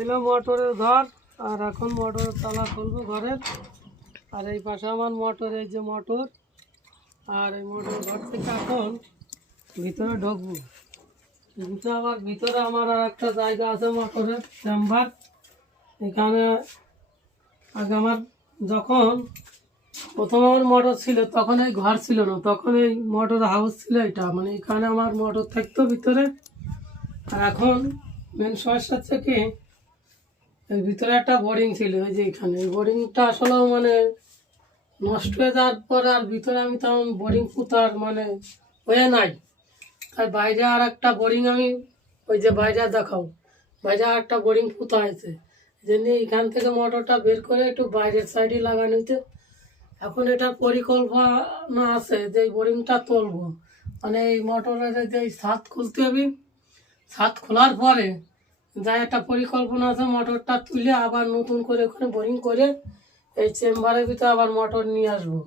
এলো মোটরের ঘর। আর এখন মোটরের তালা খুলবো ঘরের। আর এই পাশে আমার মোটর, এই যে মোটর। আর এই মোটর ঘর থেকে এখন ভিতরে ঢুকবো। কিন্তু আবার ভিতরে আমার আর একটা জায়গা আছে, মোটরের চেম্বার। এখানে আগে আমার যখন প্রথম আমার মোটর ছিল তখন এই ঘর ছিল না, তখন এই মোটর হাউস ছিল এটা, মানে এখানে আমার মোটর থাকতো ভিতরে। আর এখন মেন সমস্যা হচ্ছে কি, এর ভিতরে একটা বোরিং ছিল, ওই যে এখানে বোরিংটা আসলেও মানে নষ্ট হয়ে যাওয়ার পর আর ভিতরে আমি তেমন বোরিং পুঁতার মানে হয়ে নাই। তাই বাইরে আর একটা বোরিং আমি, ওই যে বাইরে দেখাও, বাইরে আর একটা বোরিং পুঁতা হয়েছে। এই জন্য এখান থেকে মোটরটা বের করে একটু বাইরের সাইডে লাগানো হইতে। এখন এটার পরিকল্পনা আছে যে এই বোরিংটা তুলবো, মানে এই মোটরের যে ছাদ খুলতে হবে। ছাদ খোলার পরে যা একটা পরিকল্পনা আছে, মোটরটা তুলে আবার নতুন করে ওখানে বোরিং করে এই চেম্বারের ভিতরে আবার মোটর নিয়ে আসবো।